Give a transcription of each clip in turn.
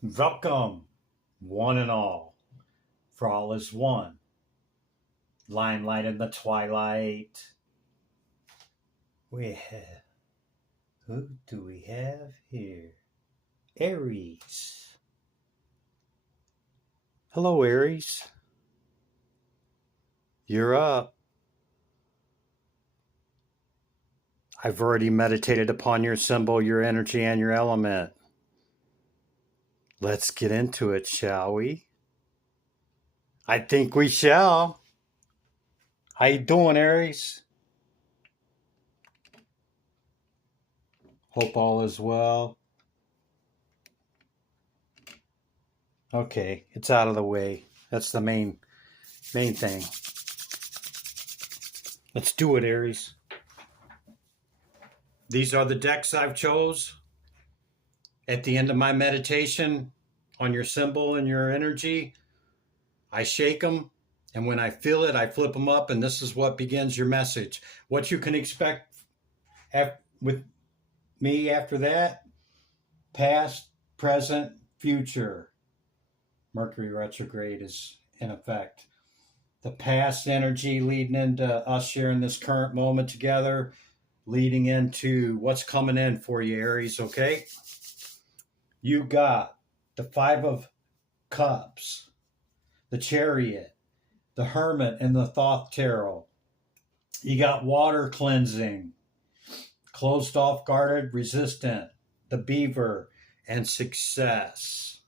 Welcome, one and all, for all is one. Limelight in the twilight. We have, who do we have here? Aries. Hello, Aries. You're up. I've already meditated upon your symbol, your energy, and your element. Let's get into it, shall we? I think we shall. How you doing, Aries? Hope all is well. Okay, it's out of the way. That's the main thing. Let's do it, Aries. These are the decks I've chose. At the end of my meditation on your symbol and your energy, I shake them, and when I feel it, I flip them up, and this is what begins your message. What you can expect with me after that: past, present, future. Mercury retrograde is in effect. The past energy leading into us sharing this current moment together, leading into what's coming in for you, Aries, okay? You got the Five of Cups, the Chariot, the Hermit, and the Thoth Tarot. You got water cleansing, closed off, guarded, resistant, the Beaver, and success.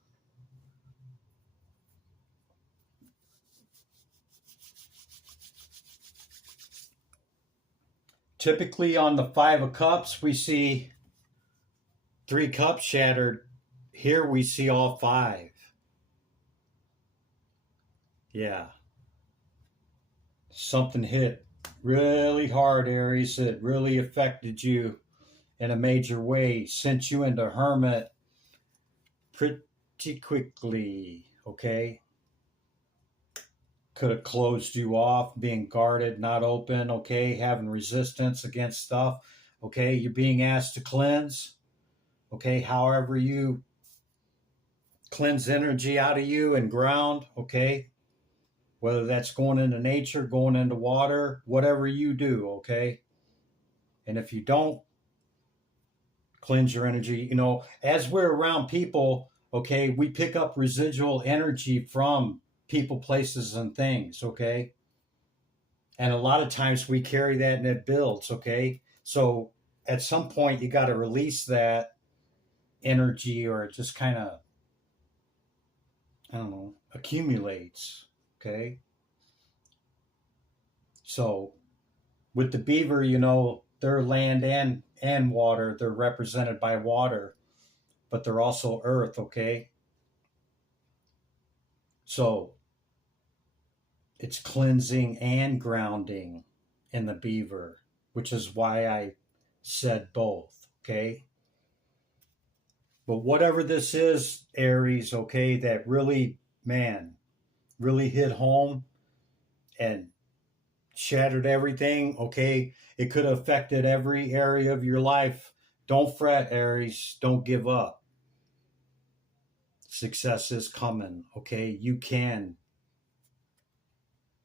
Typically on the Five of Cups, we see 3 cups shattered. Here we see all 5. Yeah. Something hit really hard, Aries. It really affected you in a major way, sent you into hermit pretty quickly, okay? Could have closed you off, being guarded, not open, okay? Having resistance against stuff, okay? You're being asked to cleanse, okay? However you cleanse energy out of you and ground, okay? Whether that's going into nature, going into water, whatever you do, okay? And if you don't cleanse your energy, as we're around people, okay, we pick up residual energy from people, places, and things, okay? And a lot of times we carry that and it builds, okay? So at some point you got to release that energy, or it just kind of, I don't know, accumulates, okay? So with the Beaver, they're land and water. They're represented by water, but they're also earth, okay? So it's cleansing and grounding in the Beaver, which is why I said both, okay? But whatever this is, Aries, okay, that really, man, really hit home and shattered everything, okay, it could have affected every area of your life. Don't fret, Aries. Don't give up. Success is coming, okay? You can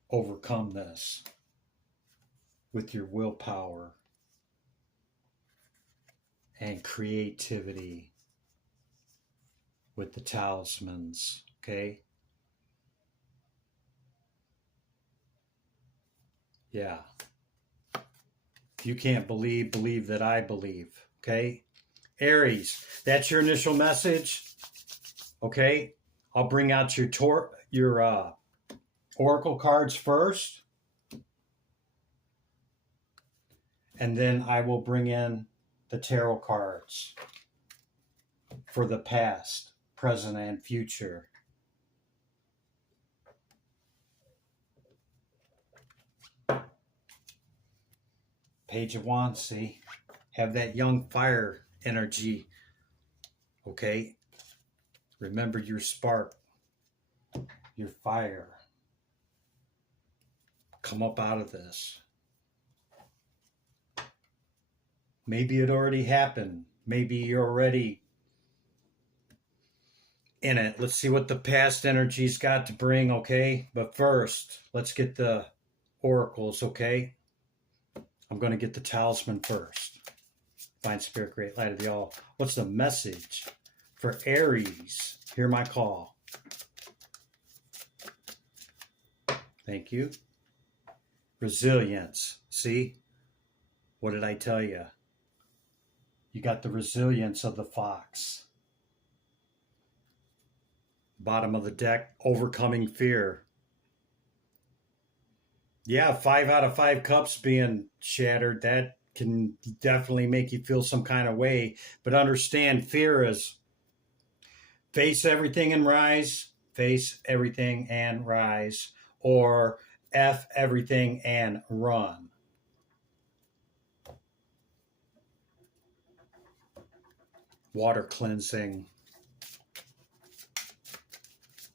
overcome this with your willpower and creativity with the talismans, okay? Yeah. If you can't believe that I believe, okay? Aries, that's your initial message, okay? I'll bring out your oracle cards first, and then I will bring in the tarot cards for the past, present, and future. Page of Wands, see? Have that young fire energy, okay? Remember your spark, your fire. Come up out of this. Maybe it already happened. Maybe you're already in it. Let's see what the past energy's got to bring, okay? But first, let's get the oracles, okay? I'm going to get the talisman first. Divine Spirit, Great Light of the All. What's the message for Aries? Hear my call. Thank you. Resilience. See? What did I tell you? You got the resilience of the fox. Bottom of the deck, overcoming fear. Yeah, 5 out of 5 cups being shattered, that can definitely make you feel some kind of way. But understand, fear is face everything and rise, face everything and rise, or F everything and run. Water cleansing.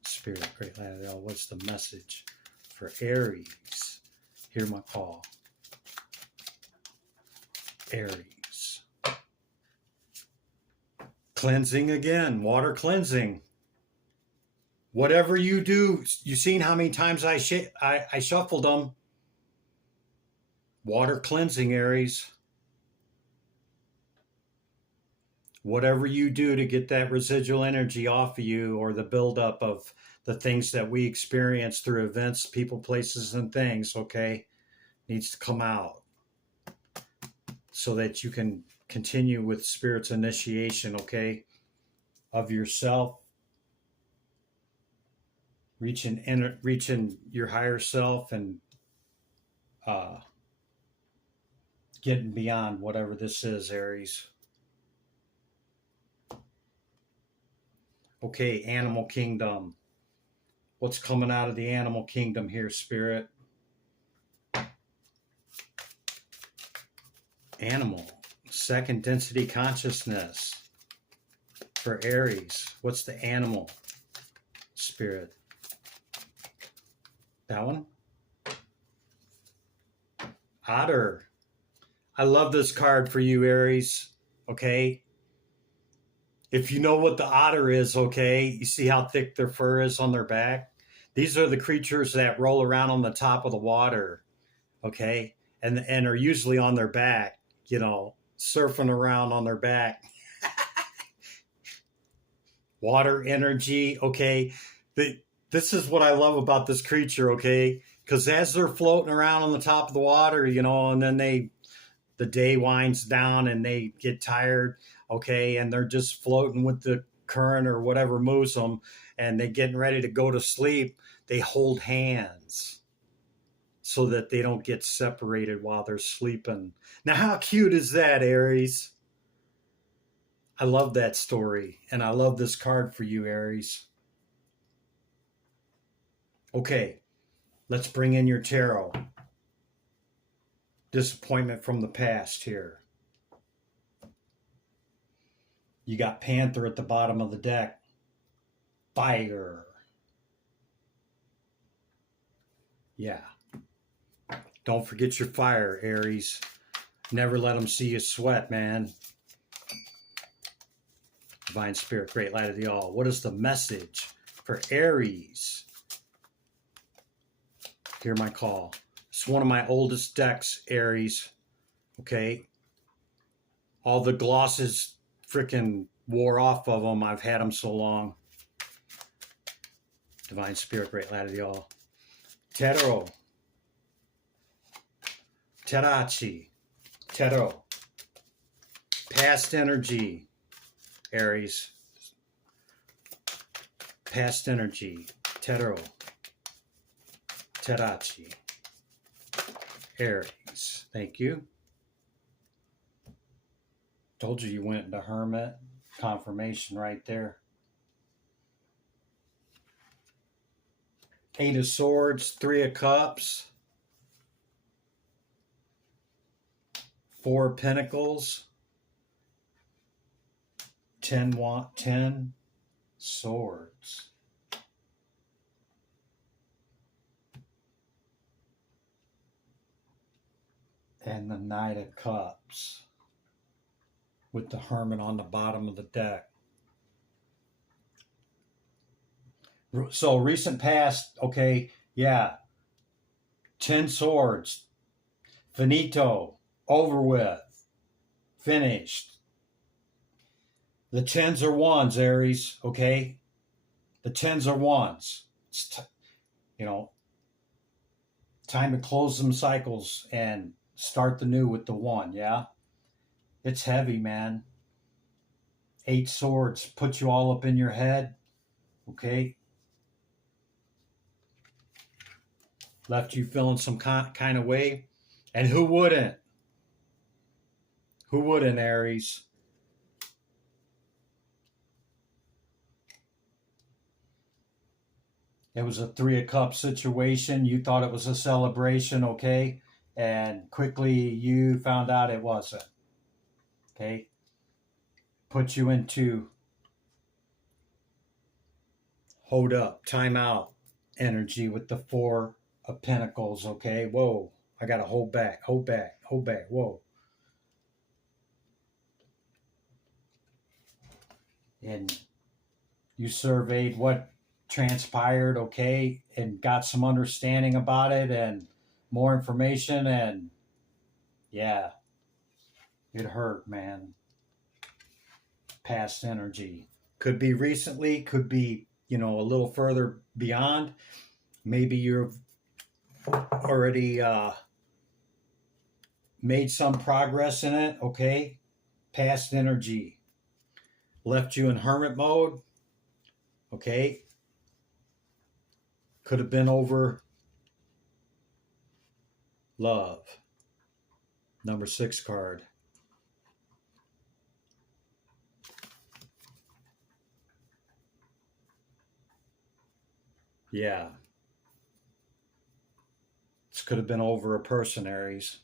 Spirit, Great Light of the All. What's the message for Aries? Hear my call. Aries. Cleansing again. Water cleansing. Whatever you do, you've seen how many times I shuffled them. Water cleansing, Aries. Whatever you do to get that residual energy off of you, or the buildup of the things that we experience through events, people, places, and things, okay, needs to come out so that you can continue with Spirit's initiation, okay, of yourself, reaching your higher self, and getting beyond whatever this is, Aries. Okay, animal kingdom. What's coming out of the animal kingdom here, Spirit? Animal. Second density consciousness for Aries. What's the animal, Spirit? That one? Otter. I love this card for you, Aries. Okay? If you know what the otter is, okay, you see how thick their fur is on their back? These are the creatures that roll around on the top of the water, okay, and are usually on their back, you know, surfing around on their back. Water energy, okay. This is what I love about this creature, okay, because as they're floating around on the top of the water, you know, and then the day winds down and they get tired, okay, and they're just floating with the current or whatever moves them, and they're getting ready to go to sleep, they hold hands so that they don't get separated while they're sleeping. Now, how cute is that, Aries? I love that story, and I love this card for you, Aries. Okay, let's bring in your tarot. Disappointment from the past here. You got Panther at the bottom of the deck. Fire. Yeah. Don't forget your fire, Aries. Never let them see you sweat, man. Divine Spirit, Great Light of the All. What is the message for Aries? Hear my call. It's one of my oldest decks, Aries. Okay? All the glosses freaking wore off of them. I've had them so long. Divine Spirit, Great Light of the All. Tarot. Terachi. Tarot. Past energy, Aries. Past energy. Tarot. Terachi. Aries. Thank you. Told you went into Hermit. Confirmation right there. Eight of Swords, Three of Cups, Four of Pentacles, 10 Swords. And the Knight of Cups with the Hermit on the bottom of the deck. So recent past, okay, yeah, 10 swords, finito, over with, finished. The tens are ones, Aries, okay? The tens are ones. You know, time to close some cycles and start the new with the one, yeah? It's heavy, man. 8 swords put you all up in your head, okay? Left you feeling some kind of way. And who wouldn't? Who wouldn't, Aries? It was a 3 of Cups situation. You thought it was a celebration, okay? And quickly you found out it wasn't, okay? Put you into hold up, time out energy with the 4 of Pentacles, okay? Whoa, I got to hold back, hold back, hold back, whoa. And you surveyed what transpired, okay, and got some understanding about it and more information, and yeah, it hurt, man. Past energy. Could be recently, could be, a little further beyond. Maybe you've already made some progress in it, okay? Past energy. Left you in hermit mode, okay? Could have been over love. Number 6 card. Yeah. This could have been over a person, Aries.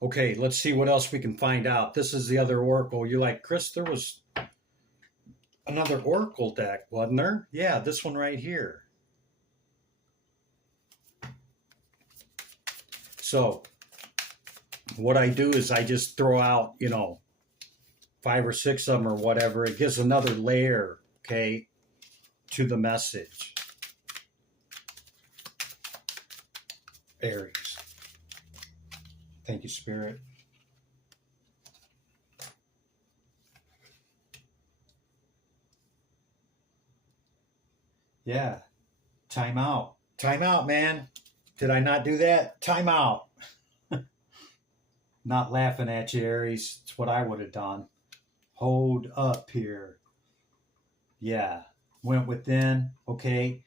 Okay, let's see what else we can find out. This is the other oracle. You're like, Chris, there was another oracle deck, wasn't there? Yeah, this one right here. So what I do is I just throw out, 5 or 6 of them or whatever. It gives another layer, okay, to the message. Aries. Thank you, Spirit. Yeah. Time out. Time out, man. Did I not do that? Time out. Not laughing at you, Aries. It's what I would have done. Hold up here. Yeah. Went within. Okay.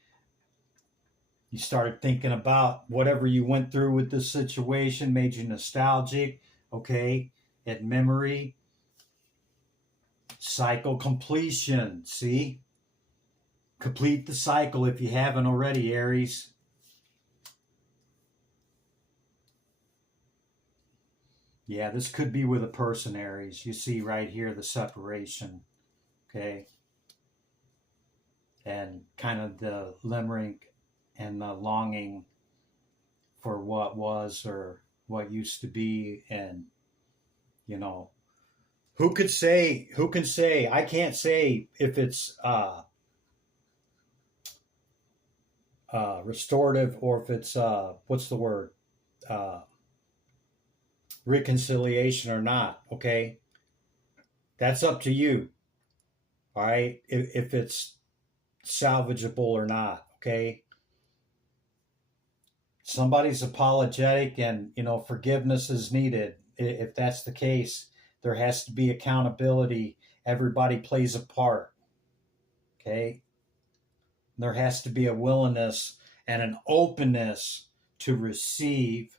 You started thinking about whatever you went through with this situation, made you nostalgic. Okay. At memory. Cycle completion. See? Complete the cycle if you haven't already, Aries. Yeah, this could be with a person, Aries. You see right here the separation, okay? And kind of the limerick and the longing for what was or what used to be. And, who can say, I can't say if it's restorative or if it's, what's the word? Reconciliation or not, okay? That's up to you, all right? If it's salvageable or not, okay? Somebody's apologetic and, forgiveness is needed. If that's the case, there has to be accountability. Everybody plays a part, okay? There has to be a willingness and an openness to receive,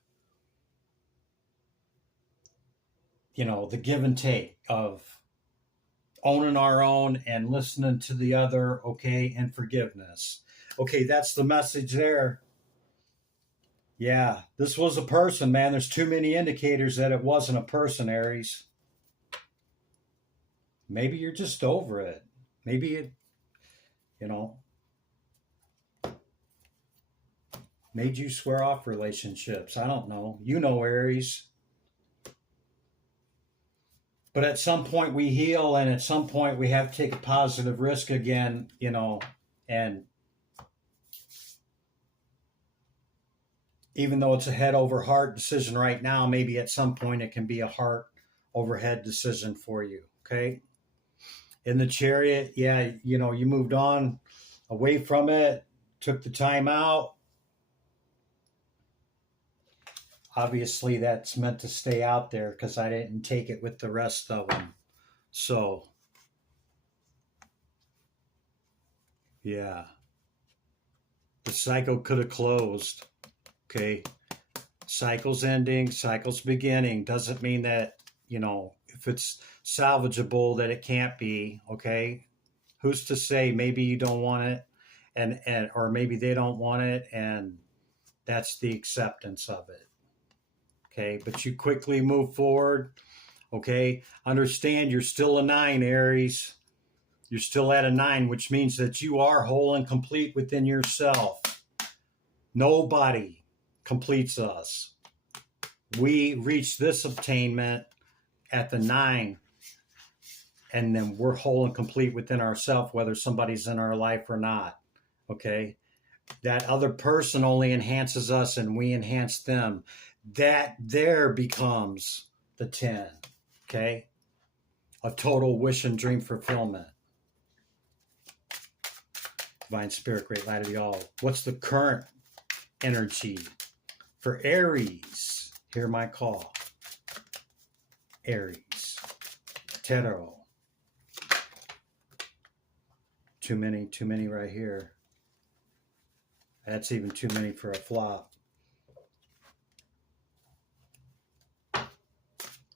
the give and take of owning our own and listening to the other, okay, and forgiveness. Okay, that's the message there. Yeah, this was a person, man. There's too many indicators that it wasn't a person, Aries. Maybe you're just over it. Maybe it, you know, made you swear off relationships. I don't know. Aries. But at some point we heal, and at some point we have to take a positive risk again, And even though it's a head over heart decision right now, maybe at some point it can be a heart over head decision for you. Okay. In the Chariot, yeah, you know, you moved on away from it, took the time out. Obviously, that's meant to stay out there because I didn't take it with the rest of them. So, yeah, the cycle could have closed. Okay. Cycle's ending, cycle's beginning. Doesn't mean that, you know, if it's salvageable that it can't be. Okay. Who's to say? Maybe you don't want it, and or maybe they don't want it, and that's the acceptance of it. Okay. But you quickly move forward. Okay. Understand you're still a 9, Aries. You're still at a 9, which means that you are whole and complete within yourself. Nobody completes us. We reach this attainment at the 9, and then we're whole and complete within ourselves, whether somebody's in our life or not. Okay. That other person only enhances us and we enhance them. That there becomes the 10. Okay. A total wish and dream fulfillment. Divine Spirit, great light of y'all. What's the current energy for Aries? Hear my call. Aries Tarot. Too many right here. That's even too many for a flop.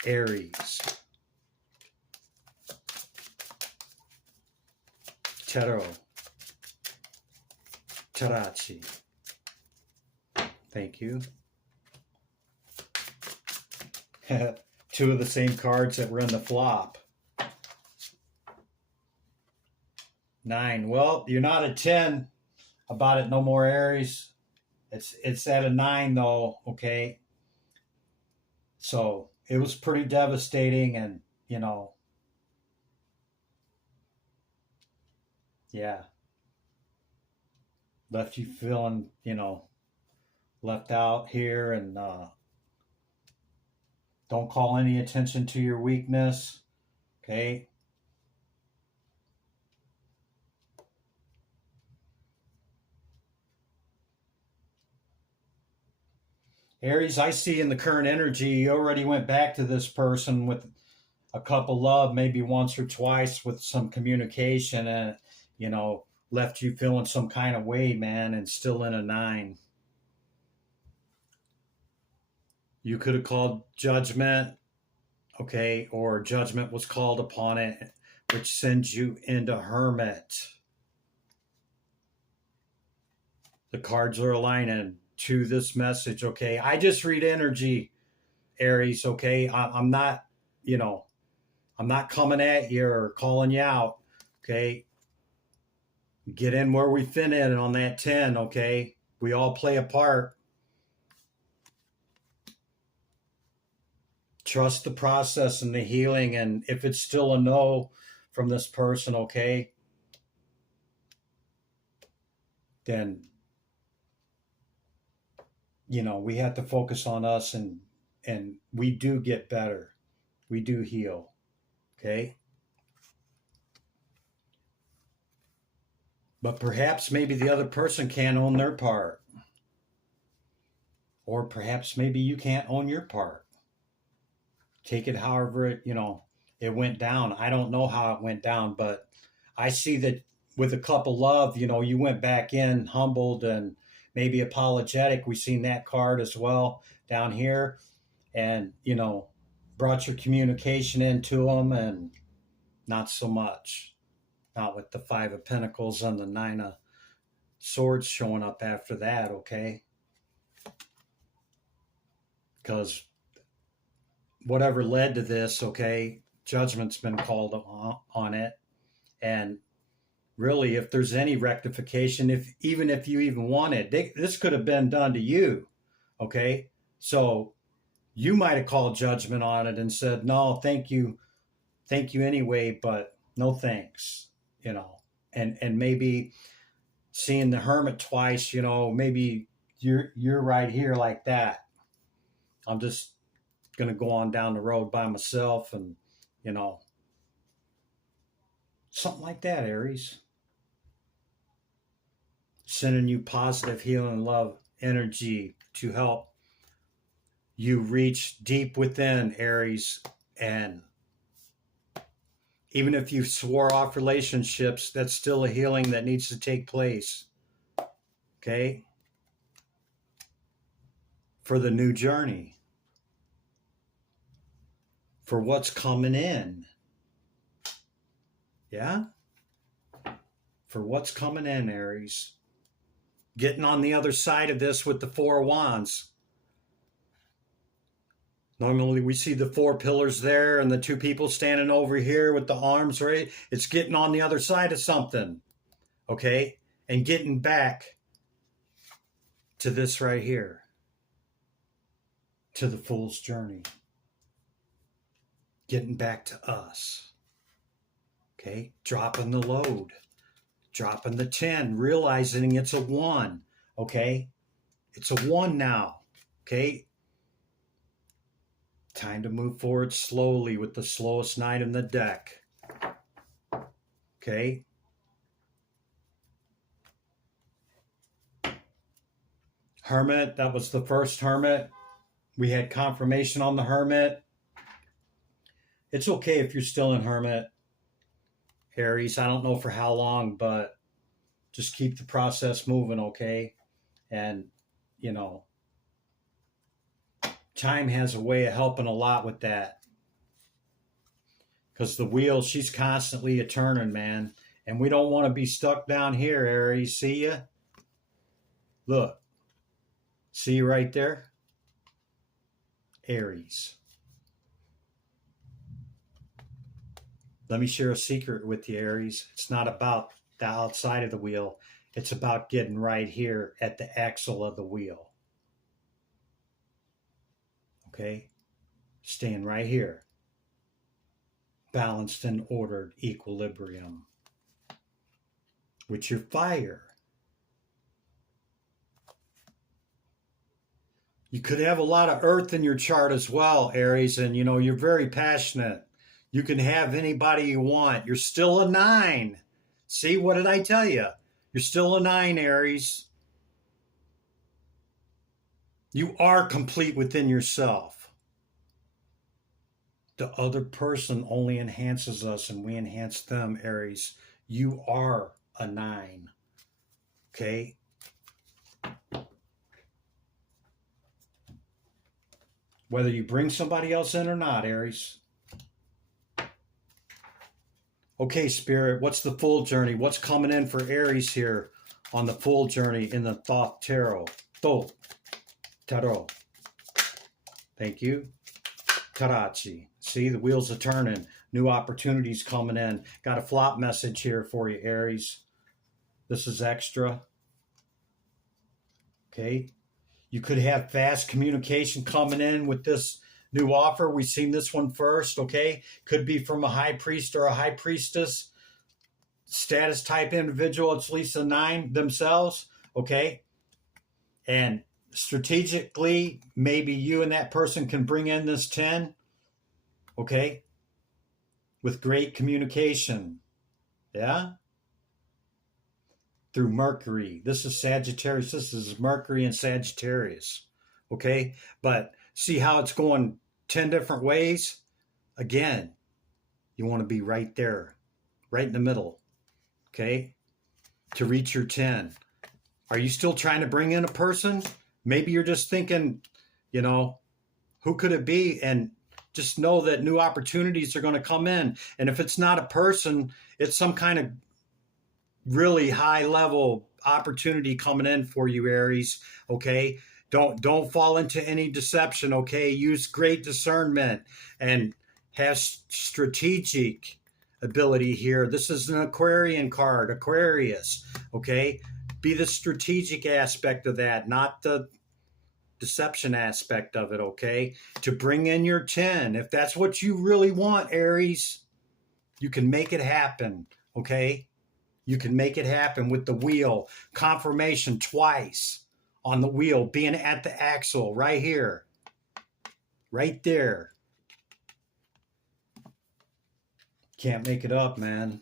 Aries Tarot. Tarachi. Thank you. Two of the same cards that were in the flop. 9. Well, you're not a 10 about it no more, Aries. It's at a 9 though, okay? So it was pretty devastating, and you know, yeah. Left you feeling, you know, left out here, and don't call any attention to your weakness. Okay. Aries, I see in the current energy, you already went back to this person with a cup of love, maybe once or twice with some communication, and, you know, left you feeling some kind of way, man, and still in a 9. You could have called judgment, okay, or judgment was called upon it, which sends you into Hermit. The cards are aligning to this message, okay? I just read energy, Aries, okay? I'm not, you know, I'm not coming at you or calling you out, okay? Get in where we fit in on that 10, okay? We all play a part. Trust the process and the healing, and if it's still a no from this person, okay, then, you know, we have to focus on us, and we do get better. We do heal, okay? But perhaps maybe the other person can't own their part. Or perhaps maybe you can't own your part. Take it however it, you know, it went down. I don't know how it went down, but I see that with a cup of love, you know, you went back in humbled and maybe apologetic. We've seen that card as well down here. And, you know, brought your communication into them, and not so much. Not with the 5 of Pentacles and the 9 of Swords showing up after that, okay? Because whatever led to this, okay, judgment's been called on it. And really, if there's any rectification, if you even want it, this could have been done to you, okay? So you might have called judgment on it and said, no, thank you anyway, but no thanks, you know. And maybe seeing the Hermit twice, you know, maybe you're right here like that. I'm just gonna go on down the road by myself, and you know, something like that, Aries. Sending you positive healing love energy to help you reach deep within, Aries. And even if you swore off relationships, that's still a healing that needs to take place. Okay? For the new journey. For what's coming in. Yeah? For what's coming in, Aries. Getting on the other side of this with the Four of Wands. Normally we see the four pillars there and the two people standing over here with the arms, right? It's getting on the other side of something, okay? And getting back to this right here, to the Fool's Journey. Getting back to us, okay? Dropping the load, dropping the 10, realizing it's a 1, okay? It's a 1 now, okay? Time to move forward slowly with the slowest knight in the deck. Okay? Hermit, that was the first Hermit. We had confirmation on the Hermit. It's okay if you're still in Hermit, Aries. I don't know for how long, but just keep the process moving, okay? And, you know, time has a way of helping a lot with that. Because the wheel, she's constantly a turning, man. And we don't want to be stuck down here, Aries. See ya? Look. See you right there? Aries. Let me share a secret with you, Aries. It's not about the outside of the wheel. It's about getting right here at the axle of the wheel. Okay? Staying right here. Balanced and ordered equilibrium. With your fire. You could have a lot of earth in your chart as well, Aries, and you know, you're very passionate. You can have anybody you want. You're still a 9. See, what did I tell you? You're still a 9, Aries. You are complete within yourself. The other person only enhances us and we enhance them, Aries. You are a 9. Okay? Whether you bring somebody else in or not, Aries. Okay, Spirit, what's the full journey? What's coming in for Aries here on the full journey in the Thoth Tarot? Thoth Tarot. Thank you. Tarachi. See, the wheels are turning. New opportunities coming in. Got a flop message here for you, Aries. This is extra. Okay. You could have fast communication coming in with this new offer. We've seen this one first, okay? Could be from a high priest or a high priestess. Status type individual, it's at least a 9 themselves, okay? And strategically, maybe you and that person can bring in this 10, okay? With great communication, yeah? Through Mercury. This is Sagittarius. This is Mercury and Sagittarius, okay? But see how it's going 10 different ways? Again, you want to be right there, right in the middle, okay? To reach your 10. Are you still trying to bring in a person? Maybe you're just thinking, you know, who could it be? And just know that new opportunities are going to come in. And if it's not a person, it's some kind of really high level opportunity coming in for you, Aries. Okay. Don't fall into any deception. Okay. Use great discernment and have strategic ability here. This is an Aquarian card, Aquarius. Okay. Be the strategic aspect of that, not the deception aspect of it. Okay. To bring in your 10. If that's what you really want, Aries, you can make it happen. Okay. You can make it happen with the wheel. Confirmation twice on the wheel, being at the axle right here, right there. Can't make it up, man.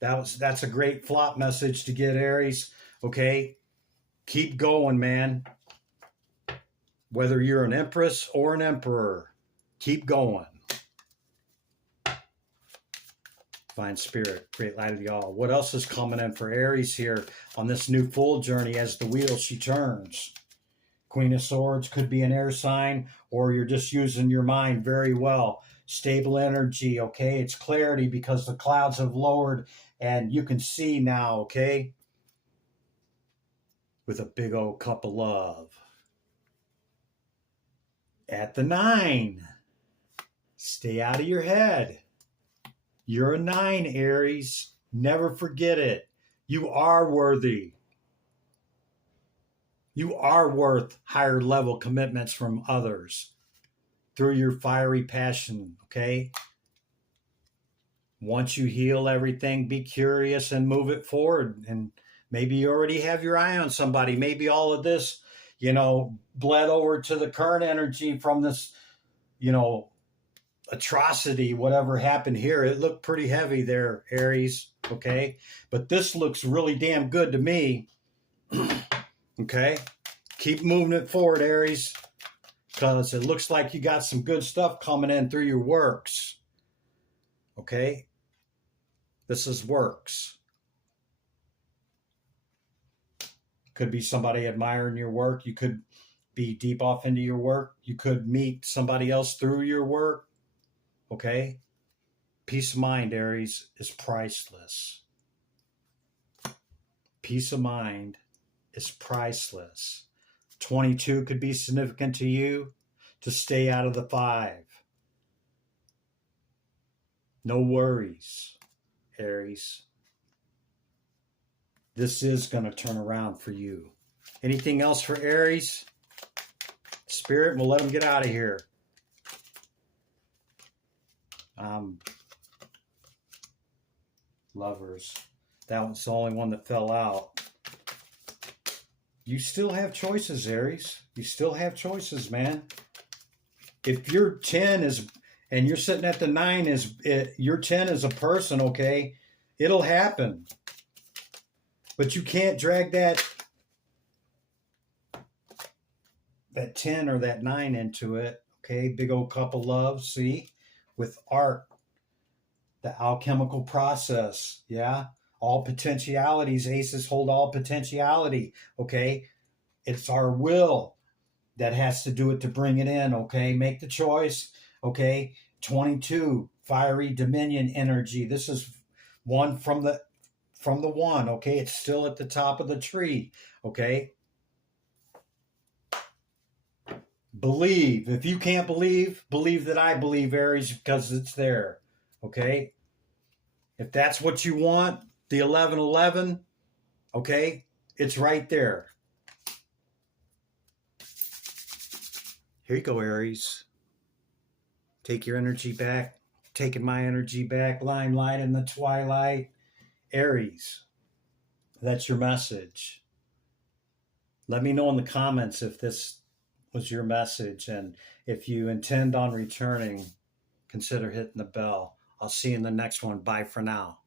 That's a great flop message to get, Aries. Okay, keep going, man. Whether you're an empress or an emperor, keep going. Divine Spirit, great light of y'all. What else is coming in for Aries here on this new full journey as the wheel she turns? Queen of Swords could be an air sign, or you're just using your mind very well. Stable energy, okay? It's clarity because the clouds have lowered and you can see now, okay? With a big old cup of love. At the 9, stay out of your head. You're a 9, Aries. Never forget it. You are worthy. You are worth higher level commitments from others through your fiery passion, okay? Once you heal everything, be curious and move it forward. And maybe you already have your eye on somebody. Maybe all of this, bled over to the current energy from this, atrocity, whatever happened here. It looked pretty heavy there, Aries, okay? But this looks really damn good to me, okay? Keep moving it forward, Aries, because it looks like you got some good stuff coming in through your works, okay? This is works. Could be somebody admiring your work. You could be deep off into your work. You could meet somebody else through your work. Okay? Peace of mind, Aries, is priceless. Peace of mind is priceless. 22 could be significant to you to stay out of the 5. No worries, Aries. This is going to turn around for you. Anything else for Aries? Spirit, we'll let them get out of here. Lovers. That one's the only one that fell out. You still have choices, Aries. You still have choices, man. If your 10 is, and you're sitting at the 9, your 10 is a person, okay? It'll happen. But you can't drag that 10 or that 9 into it, okay? Big old cup of love, see? With art, the alchemical process, yeah? All potentialities, aces hold all potentiality, okay? It's our will that has to do it to bring it in, okay? Make the choice, okay? 22, fiery dominion energy. This is one from the 1, okay? It's still at the top of the tree, okay? Believe. If you can't believe that I believe, Aries, because it's there, okay? If that's what you want, the 1111, okay? It's right there. Here you go, Aries. Take your energy back. Taking my energy back. Limelight in the twilight. Aries, that's your message. Let me know in the comments if this was your message, and if you intend on returning, consider hitting the bell. I'll see you in the next one. Bye for now.